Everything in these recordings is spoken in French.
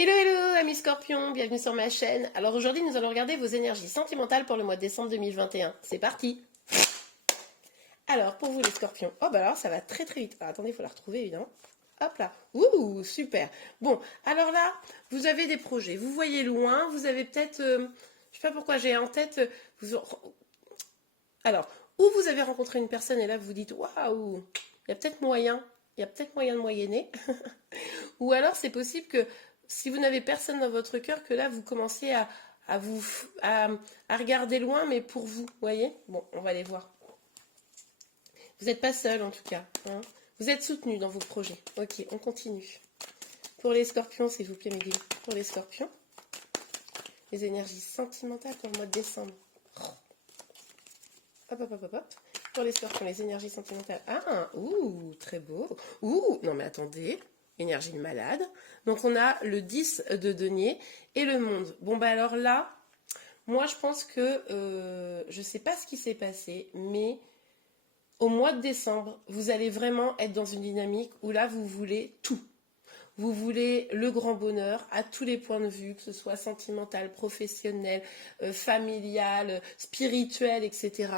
Hello hello amis scorpions, bienvenue sur ma chaîne. Alors aujourd'hui nous allons regarder vos énergies sentimentales pour le mois de décembre 2021. C'est parti. Alors pour vous les scorpions, oh bah alors ça va très très vite. Alors, attendez, il faut la retrouver évidemment. Hop là, ouh super. Bon, alors là, vous avez des projets, vous voyez loin, vous avez peut-être, je sais pas pourquoi j'ai en tête, alors, ou vous avez rencontré une personne et là vous vous dites, waouh, il y a peut-être moyen de moyenner. Ou alors c'est possible que si vous n'avez personne dans votre cœur, que là vous commenciez à vous à regarder loin, mais pour vous, voyez. Bon, on va aller voir. Vous n'êtes pas seul en tout cas, hein. Vous êtes soutenu dans vos projets. Ok, on continue. Pour les scorpions, s'il vous plaît, Mehdi. Pour les scorpions, les énergies sentimentales pour le mois de décembre. Hop, hop, hop, hop, hop. Pour les scorpions, les énergies sentimentales. Ah, ouh, très beau. Ouh, non mais attendez. Énergie de malade. Donc on a le 10 de denier et le monde. Bon bah alors là, moi je pense que je sais pas ce qui s'est passé, mais au mois de décembre, vous allez vraiment être dans une dynamique où là vous voulez tout. Vous voulez le grand bonheur à tous les points de vue, que ce soit sentimental, professionnel, familial, spirituel, etc.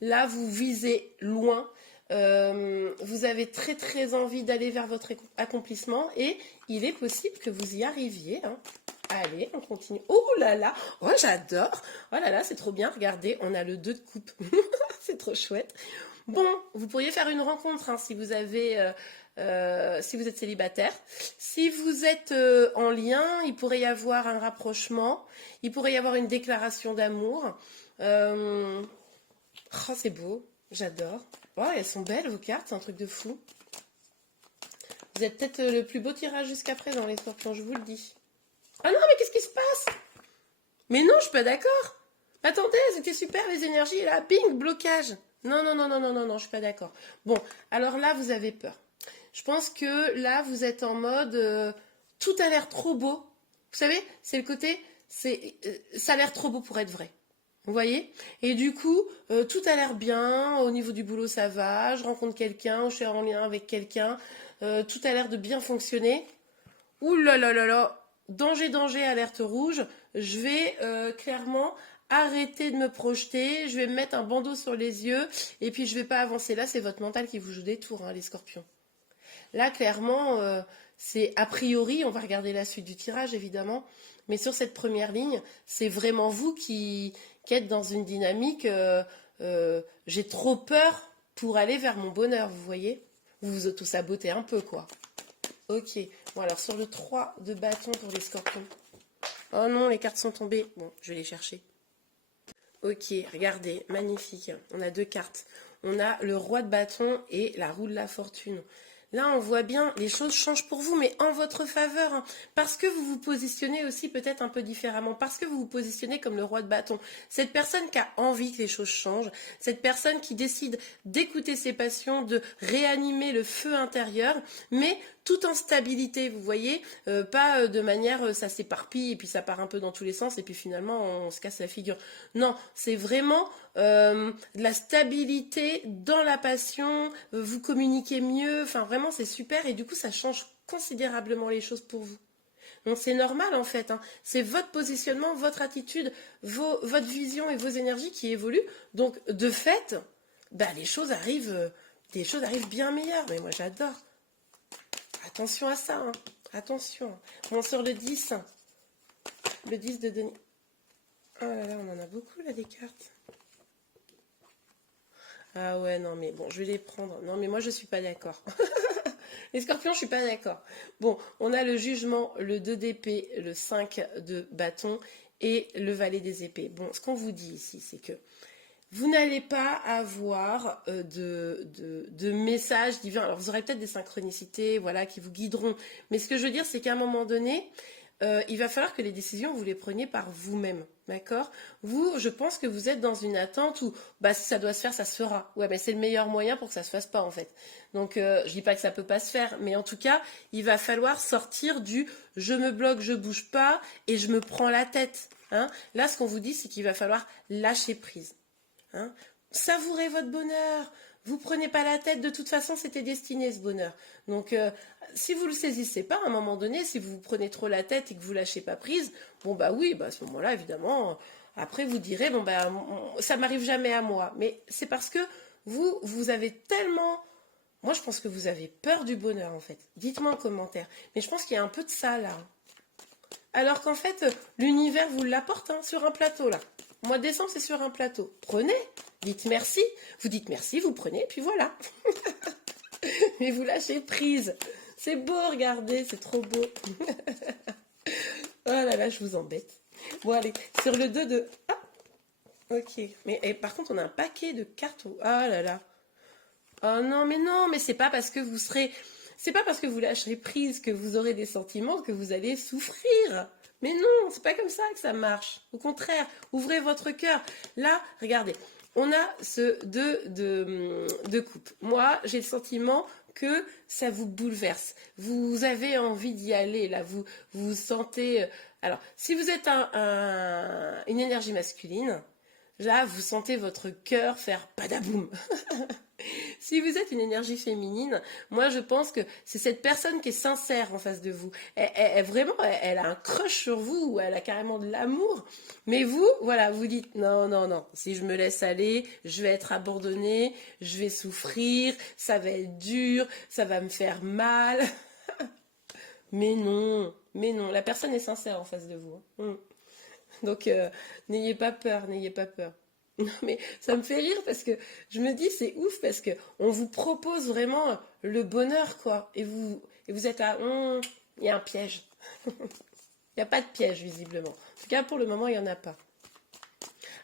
Là, vous visez loin. Vous avez très très envie d'aller vers votre accomplissement et il est possible que vous y arriviez, hein. Allez, on continue. Oh là là, oh j'adore. Oh là là, c'est trop bien. Regardez, on a le 2 de coupe. C'est trop chouette. Bon, vous pourriez faire une rencontre, hein, si vous avez, si vous êtes célibataire. Si vous êtes en lien, il pourrait y avoir un rapprochement. Il pourrait y avoir une déclaration d'amour. Oh, c'est beau. J'adore. Oh, elles sont belles, vos cartes. C'est un truc de fou. Vous êtes peut-être le plus beau tirage jusqu'à présent, les scorpions, je vous le dis. Ah non, mais qu'est-ce qui se passe? Mais non, je suis pas d'accord. Attendez, c'était super les énergies. Là, ping, blocage. Non, non, non, non, non, non, non, je suis pas d'accord. Bon, alors là, vous avez peur. Je pense que là, vous êtes en mode tout a l'air trop beau. Vous savez, c'est le côté, ça a l'air trop beau pour être vrai. Vous voyez? Et du coup, tout a l'air bien. Au niveau du boulot, ça va. Je rencontre quelqu'un, je suis en lien avec quelqu'un. Tout a l'air de bien fonctionner. Ouh là là là là, danger, danger, alerte rouge. Je vais clairement arrêter de me projeter. Je vais me mettre un bandeau sur les yeux. Et puis, je vais pas avancer. Là, c'est votre mental qui vous joue des tours, hein, les scorpions. Là, clairement, c'est a priori, on va regarder la suite du tirage, évidemment. Mais sur cette première ligne, c'est vraiment vous qui êtes dans une dynamique. J'ai trop peur pour aller vers mon bonheur, vous voyez? Vous vous auto-sabotez un peu, quoi. Ok. Bon, alors sur le 3 de bâton pour les scorpions. Oh non, les cartes sont tombées. Bon, je vais les chercher. Ok, regardez, magnifique. On a 2 cartes. On a le roi de bâton et la roue de la fortune. Là, on voit bien, les choses changent pour vous, mais en votre faveur, hein, parce que vous vous positionnez aussi peut-être un peu différemment, parce que vous vous positionnez comme le roi de bâton. Cette personne qui a envie que les choses changent, cette personne qui décide d'écouter ses passions, de réanimer le feu intérieur, mais tout en stabilité, vous voyez, pas de manière ça s'éparpille et puis ça part un peu dans tous les sens et puis finalement on se casse la figure. Non, c'est vraiment de la stabilité dans la passion, vous communiquez mieux, enfin vraiment c'est super et du coup ça change considérablement les choses pour vous. Donc c'est normal en fait, hein. C'est votre positionnement, votre attitude, votre vision et vos énergies qui évoluent. Donc de fait, bah, les choses arrivent bien meilleures. Mais moi j'adore. Attention à ça, hein. Attention. Bon, sur le 10 de Denis. Oh là là, on en a beaucoup là des cartes. Ah ouais, non mais bon, je vais les prendre. Non mais moi je suis pas d'accord. Les scorpions, je suis pas d'accord. Bon, on a le jugement, le 2 d'épée, le 5 de bâton et le valet des épées. Bon, ce qu'on vous dit ici, c'est que vous n'allez pas avoir de messages divins. Alors, vous aurez peut-être des synchronicités, voilà, qui vous guideront. Mais ce que je veux dire, c'est qu'à un moment donné, il va falloir que les décisions, vous les preniez par vous-même. D'accord? Vous, je pense que vous êtes dans une attente où, bah, si ça doit se faire, ça se fera. Ouais, mais c'est le meilleur moyen pour que ça se fasse pas, en fait. Donc, je dis pas que ça peut pas se faire, mais en tout cas, il va falloir sortir du je me bloque, je bouge pas et je me prends la tête. Hein? Là, ce qu'on vous dit, c'est qu'il va falloir lâcher prise. Hein, savourez votre bonheur, vous prenez pas la tête, de toute façon, c'était destiné ce bonheur. Donc, si vous le saisissez pas, à un moment donné, si vous vous prenez trop la tête et que vous lâchez pas prise, bon bah oui, bah à ce moment-là, évidemment, après vous direz, bon bah ça m'arrive jamais à moi. Mais c'est parce que vous avez tellement... Moi, je pense que vous avez peur du bonheur, en fait. Dites-moi en commentaire. Mais je pense qu'il y a un peu de ça, là. Alors qu'en fait, l'univers vous l'apporte hein, sur un plateau, là. Au mois de décembre, c'est sur un plateau. Prenez, dites merci. Vous dites merci, vous prenez, et puis voilà. Mais vous lâchez prise. C'est beau, regardez, c'est trop beau. Oh là là, je vous embête. Bon, allez, sur le 2 de... Ah, ok. Mais par contre, on a un paquet de cartes. Ah là là. Oh non, mais c'est pas parce que vous serez... C'est pas parce que vous lâcherez prise que vous aurez des sentiments que vous allez souffrir. Mais non, c'est pas comme ça que ça marche. Au contraire, ouvrez votre cœur. Là, regardez, on a ce 2 de coupe. Moi, j'ai le sentiment que ça vous bouleverse. Vous avez envie d'y aller, là. Vous sentez... Alors, si vous êtes une énergie masculine, là, vous sentez votre cœur faire padaboum. Si vous êtes une énergie féminine, moi je pense que c'est cette personne qui est sincère en face de vous. Vraiment, elle a un crush sur vous, ou elle a carrément de l'amour. Mais vous, voilà, vous dites non, si je me laisse aller, je vais être abandonnée, je vais souffrir, ça va être dur, ça va me faire mal. Mais non, la personne est sincère en face de vous. Donc n'ayez pas peur, n'ayez pas peur. Non, mais ça me fait rire parce que je me dis c'est ouf parce que on vous propose vraiment le bonheur quoi et vous êtes là il y a un piège. Il n'y a pas de piège visiblement. En tout cas pour le moment il n'y en a pas.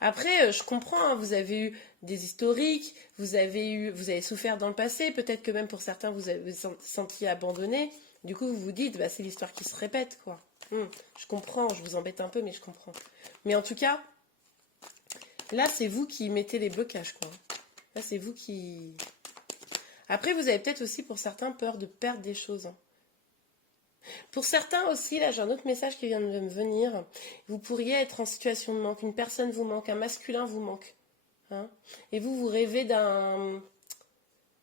Après je comprends hein, vous avez eu des historiques, vous avez souffert dans le passé, peut-être que même pour certains vous avez senti abandonné. Du coup vous vous dites bah c'est l'histoire qui se répète quoi. Je comprends, je vous embête un peu mais je comprends. Mais en tout cas là, c'est vous qui mettez les blocages, quoi. Là, c'est vous qui... Après, vous avez peut-être aussi, pour certains, peur de perdre des choses. Hein. Pour certains aussi, là, j'ai un autre message qui vient de me venir. Vous pourriez être en situation de manque. Une personne vous manque, un masculin vous manque. Hein. Et vous rêvez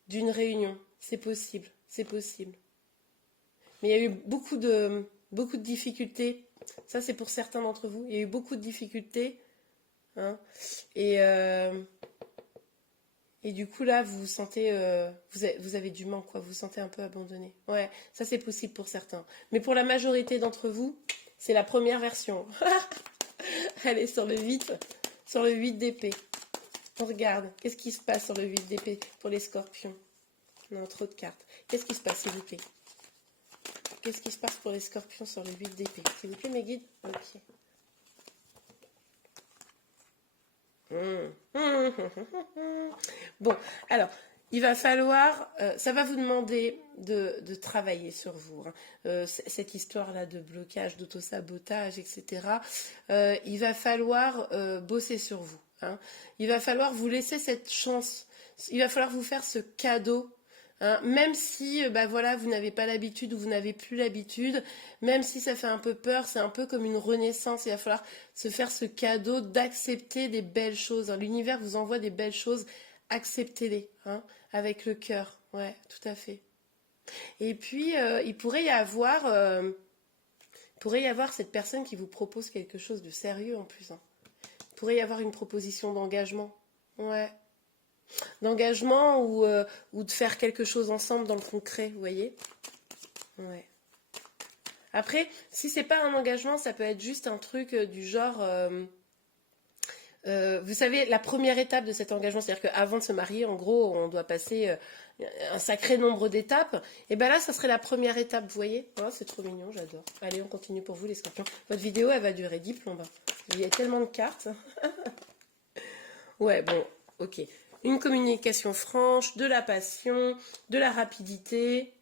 d'une réunion. C'est possible, c'est possible. Mais il y a eu beaucoup de difficultés. Ça, c'est pour certains d'entre vous. Il y a eu beaucoup de difficultés. Hein. Et du coup là vous vous sentez vous avez du manque quoi, vous vous sentez un peu abandonné. Ouais, ça c'est possible pour certains. Mais pour la majorité d'entre vous, c'est la première version. Allez sur le 8 d'épée. On regarde, qu'est-ce qui se passe sur le 8 d'épée pour les scorpions? Non, trop de cartes. Qu'est-ce qui se passe s'il vous plaît? Qu'est-ce qui se passe pour les scorpions sur le 8 d'épée? S'il vous plaît mes guides. Ok. Bon, alors, il va falloir, ça va vous demander de travailler sur vous. Hein. Cette histoire-là de blocage, d'autosabotage, etc. Il va falloir bosser sur vous. Hein. Il va falloir vous laisser cette chance. Il va falloir vous faire ce cadeau. Hein, même si bah voilà, vous n'avez pas l'habitude ou vous n'avez plus l'habitude, même si ça fait un peu peur, c'est un peu comme une renaissance. Il va falloir se faire ce cadeau d'accepter des belles choses. Hein. L'univers vous envoie des belles choses, acceptez-les hein, avec le cœur. Ouais, tout à fait. Et puis, il pourrait y avoir cette personne qui vous propose quelque chose de sérieux en plus. Hein. Il pourrait y avoir une proposition d'engagement. Ouais. D'engagement ou de faire quelque chose ensemble dans le concret, vous voyez. Ouais. Après, si c'est pas un engagement, ça peut être juste un truc du genre... vous savez, la première étape de cet engagement, c'est-à-dire qu'avant de se marier, en gros, on doit passer un sacré nombre d'étapes. Et bien là, ça serait la première étape, vous voyez. Oh, c'est trop mignon, j'adore. Allez, on continue pour vous, les scorpions. Votre vidéo, elle va durer 10 plombes. Il y a tellement de cartes. Ouais, bon, ok. Une communication franche, de la passion, de la rapidité.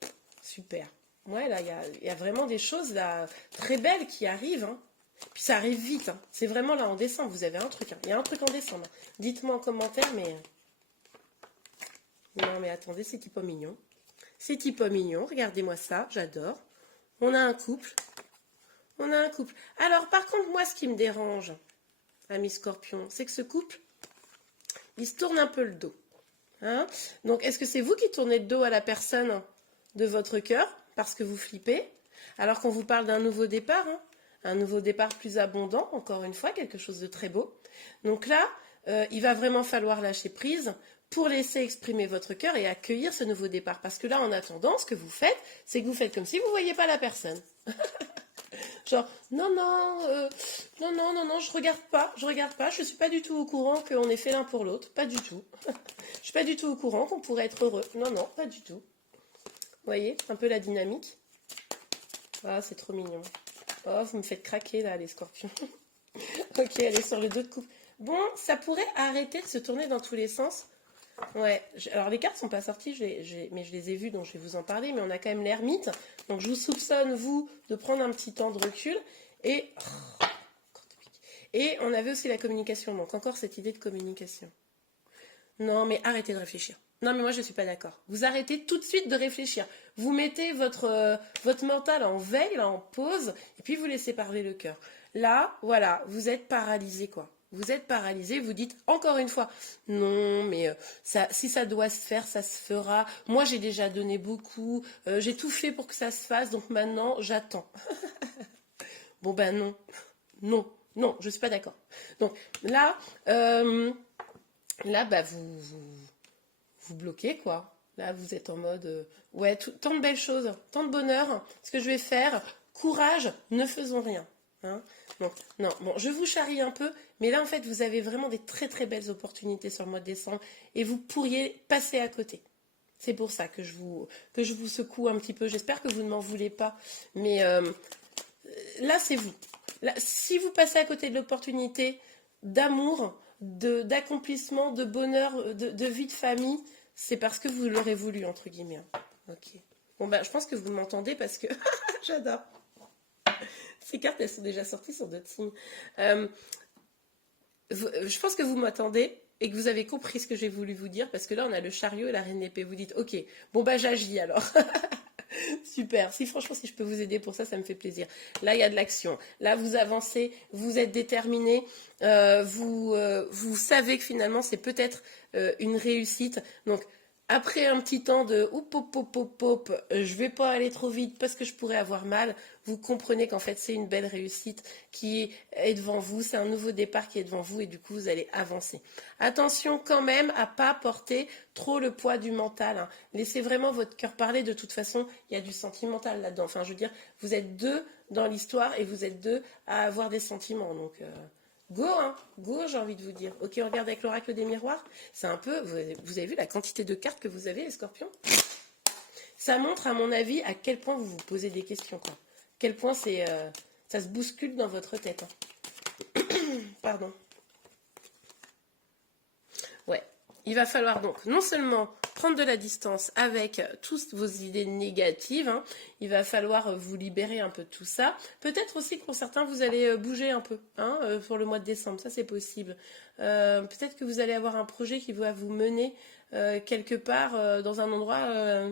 Super. Ouais, là, il y a vraiment des choses là, très belles qui arrivent. Hein. Puis ça arrive vite. Hein. C'est vraiment là en décembre. Vous avez un truc. Hein. Il y a un truc en décembre. Dites-moi en commentaire, mais... Non, mais attendez, c'est typo mignon. C'est typo mignon. Regardez-moi ça. J'adore. On a un couple. On a un couple. Alors, par contre, moi, ce qui me dérange, ami Scorpion, c'est que ce couple, il se tourne un peu le dos. Hein? Donc, est-ce que c'est vous qui tournez le dos à la personne de votre cœur parce que vous flippez, alors qu'on vous parle d'un nouveau départ, hein? Un nouveau départ plus abondant, encore une fois, quelque chose de très beau. Donc là, il va vraiment falloir lâcher prise pour laisser exprimer votre cœur et accueillir ce nouveau départ. Parce que là, en attendant, ce que vous faites, c'est que vous faites comme si vous ne voyez pas la personne. Genre, non, non, non, non, non, non, je regarde pas, je suis pas du tout au courant qu'on est fait l'un pour l'autre, pas du tout. Je suis pas du tout au courant qu'on pourrait être heureux. Non, non, pas du tout. Vous voyez, un peu la dynamique. Ah, c'est trop mignon. Oh, vous me faites craquer là, les scorpions. Ok, allez, sur le dos de coupe. Bon, ça pourrait arrêter de se tourner dans tous les sens. Ouais, alors les cartes sont pas sorties, mais je les ai vues, donc je vais vous en parler. Mais on a quand même l'ermite. Donc je vous soupçonne, vous, de prendre un petit temps de recul. Et on avait aussi la communication. Donc encore cette idée de communication. Non, mais arrêtez de réfléchir. Non, mais moi, je ne suis pas d'accord. Vous arrêtez tout de suite de réfléchir. Vous mettez votre mental en veille, là, en pause, et puis vous laissez parler le cœur. Là, voilà, vous êtes paralysé, quoi. Vous êtes paralysé, vous dites encore une fois, non, mais ça, si ça doit se faire, ça se fera. Moi, j'ai déjà donné beaucoup, j'ai tout fait pour que ça se fasse, donc maintenant, j'attends. Bon, ben non, non, non, je ne suis pas d'accord. Donc là, bah, vous bloquez, quoi. Là, vous êtes en mode, ouais, tant de belles choses, tant de bonheur. Ce que je vais faire, courage, ne faisons rien. Hein. Donc, non, bon, je vous charrie un peu, mais là, en fait, vous avez vraiment des très très belles opportunités sur le mois de décembre et vous pourriez passer à côté. C'est pour ça que je vous secoue un petit peu. J'espère que vous ne m'en voulez pas, mais là, c'est vous. Là, si vous passez à côté de l'opportunité d'amour, d'accomplissement, de bonheur, de vie de famille, c'est parce que vous l'aurez voulu, entre guillemets. Ok. Bon, bah, je pense que vous m'entendez parce que j'adore. Ces cartes, elles sont déjà sorties sur d'autres signes. Je pense que vous m'attendez et que vous avez compris ce que j'ai voulu vous dire parce que là, on a le chariot et la reine d'épée. Vous dites, ok, bon, bah, j'agis alors. Super. Si franchement, si je peux vous aider pour ça, ça me fait plaisir. Là, il y a de l'action. Là, vous avancez, vous êtes déterminé. Vous savez que finalement, c'est peut-être une réussite. Donc, après un petit temps de oup, pop, pop, pop, pop, je vais pas aller trop vite parce que je pourrais avoir mal, vous comprenez qu'en fait, c'est une belle réussite qui est devant vous. C'est un nouveau départ qui est devant vous et du coup, vous allez avancer. Attention quand même à pas porter trop le poids du mental. Hein. Laissez vraiment votre cœur parler. De toute façon, il y a du sentimental là-dedans. Enfin, je veux dire, vous êtes deux dans l'histoire et vous êtes deux à avoir des sentiments. Donc, go, hein, go, j'ai envie de vous dire. Ok, on regarde avec l'oracle des miroirs. C'est un peu, vous avez vu la quantité de cartes que vous avez, les scorpions? Ça montre, à mon avis, à quel point vous vous posez des questions, quoi. Quel point ça se bouscule dans votre tête. Hein. Pardon. Ouais. Il va falloir donc non seulement prendre de la distance avec toutes vos idées négatives, hein, il va falloir vous libérer un peu de tout ça. Peut-être aussi que pour certains, vous allez bouger un peu hein, pour le mois de décembre, ça c'est possible. Peut-être que vous allez avoir un projet qui va vous mener quelque part dans un endroit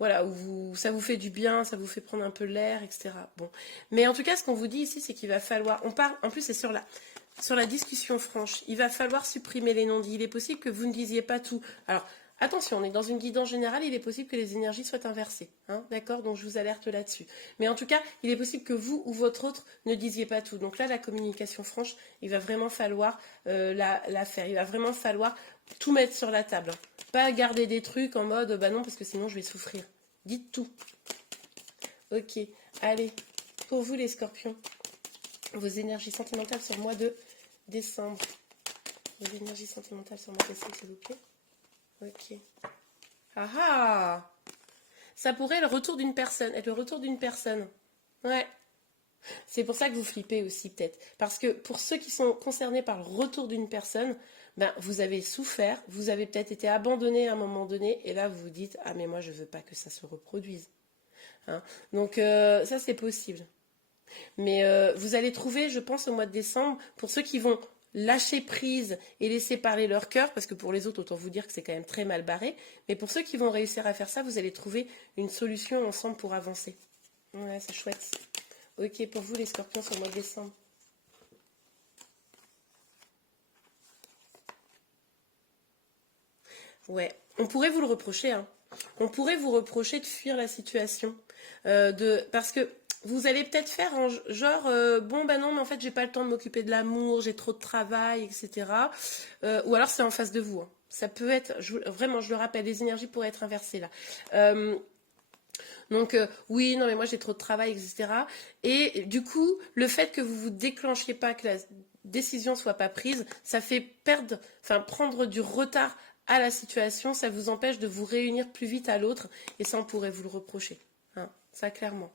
voilà, où ça vous fait du bien, ça vous fait prendre un peu l'air, etc. Bon. Mais en tout cas, ce qu'on vous dit ici, c'est qu'il va falloir, on parle, en plus c'est sur la discussion franche, il va falloir supprimer les non-dits. Il est possible que vous ne disiez pas tout. Alors, attention, on est dans une guidance générale, il est possible que les énergies soient inversées. Hein, d'accord? Donc je vous alerte là-dessus. Mais en tout cas, il est possible que vous ou votre autre ne disiez pas tout. Donc là, la communication franche, il va vraiment falloir la faire. Il va vraiment falloir tout mettre sur la table. Pas garder des trucs en mode, bah non, parce que sinon je vais souffrir. Dites tout. Ok, allez, pour vous les scorpions, vos énergies sentimentales sur le mois de décembre. Vos énergies sentimentales sur le mois de décembre, s'il vous plaît. Ok. Ah ah! Ça pourrait être le retour d'une personne. Être le retour d'une personne. Ouais. C'est pour ça que vous flippez aussi, peut-être. Parce que pour ceux qui sont concernés par le retour d'une personne, ben, vous avez souffert, vous avez peut-être été abandonné à un moment donné, et là vous vous dites, ah mais moi je veux pas que ça se reproduise. Hein. Donc ça c'est possible. Mais vous allez trouver, je pense, au mois de décembre, pour ceux qui vont lâcher prise et laisser parler leur cœur, parce que pour les autres, autant vous dire que c'est quand même très mal barré, mais pour ceux qui vont réussir à faire ça, vous allez trouver une solution ensemble pour avancer. Ouais, c'est chouette. Ok, pour vous les scorpions sur le mois de décembre. Ouais, on pourrait vous le reprocher, hein. On pourrait vous reprocher de fuir la situation. Parce que vous allez peut-être faire genre, bon, bah non, mais en fait, j'ai pas le temps de m'occuper de l'amour, j'ai trop de travail, etc. Ou alors c'est en face de vous, hein. Ça peut être, vraiment, je le rappelle, les énergies pourraient être inversées là. Donc, oui, non, mais moi j'ai trop de travail, etc. Et du coup, le fait que vous vous déclenchiez pas, que la décision soit pas prise, ça fait prendre du retard à la situation, ça vous empêche de vous réunir plus vite à l'autre, et ça, on pourrait vous le reprocher. Hein, ça, clairement.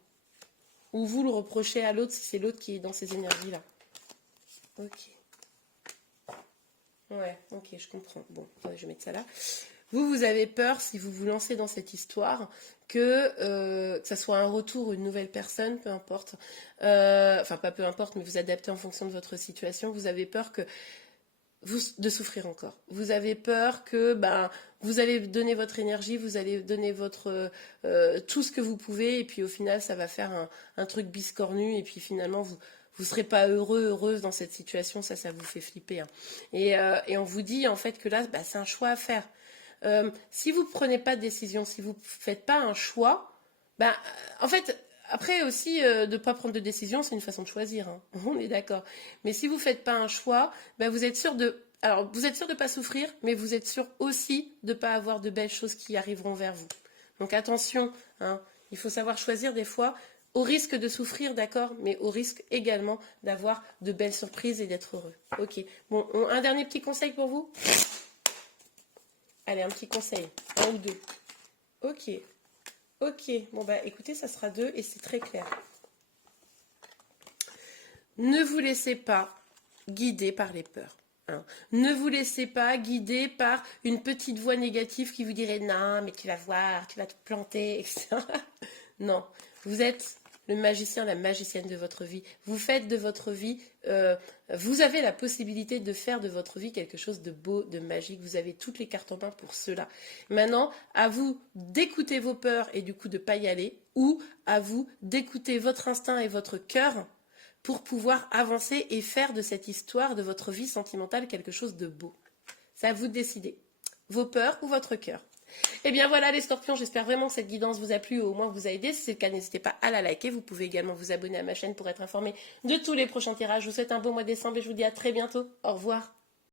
Ou vous le reprochez à l'autre si c'est l'autre qui est dans ces énergies-là. Ok. Ouais, ok, je comprends. Bon, attendez, je vais mettre ça là. Vous avez peur, si vous vous lancez dans cette histoire, que ça soit un retour ou une nouvelle personne, peu importe. Enfin, pas peu importe, mais vous adaptez en fonction de votre situation. Vous avez peur de souffrir encore. Vous avez peur que vous allez donner votre énergie, vous allez donner tout ce que vous pouvez, et puis au final, ça va faire un truc biscornu, et puis finalement, vous serez pas heureuse dans cette situation, ça vous fait flipper, hein. Et on vous dit en fait que là, c'est un choix à faire. Si vous ne prenez pas de décision, si vous ne faites pas un choix, en fait, après aussi, de ne pas prendre de décision, c'est une façon de choisir, hein. On est d'accord. Mais si vous ne faites pas un choix, vous êtes sûr de... Alors, vous êtes sûr de ne pas souffrir, mais vous êtes sûr aussi de ne pas avoir de belles choses qui arriveront vers vous. Donc attention, hein, il faut savoir choisir des fois, au risque de souffrir, d'accord, mais au risque également d'avoir de belles surprises et d'être heureux. Ok, bon, un dernier petit conseil pour vous ? Allez, un petit conseil, un ou deux. Ok, ok. Bon, écoutez, ça sera 2 et c'est très clair. Ne vous laissez pas guider par les peurs, hein. Ne vous laissez pas guider par une petite voix négative qui vous dirait non, mais tu vas voir, tu vas te planter, etc. Non, vous êtes le magicien, la magicienne de votre vie. Vous faites de votre vie, vous avez la possibilité de faire de votre vie quelque chose de beau, de magique. Vous avez toutes les cartes en main pour cela. Maintenant, à vous d'écouter vos peurs et du coup de ne pas y aller, ou à vous d'écouter votre instinct et votre cœur pour pouvoir avancer et faire de cette histoire de votre vie sentimentale quelque chose de beau. C'est à vous de décider. Vos peurs ou votre cœur. Et bien voilà les scorpions, j'espère vraiment que cette guidance vous a plu ou au moins vous a aidé. Si c'est le cas, n'hésitez pas à la liker. Vous pouvez également vous abonner à ma chaîne pour être informé de tous les prochains tirages. Je vous souhaite un beau mois de décembre et je vous dis à très bientôt. Au revoir.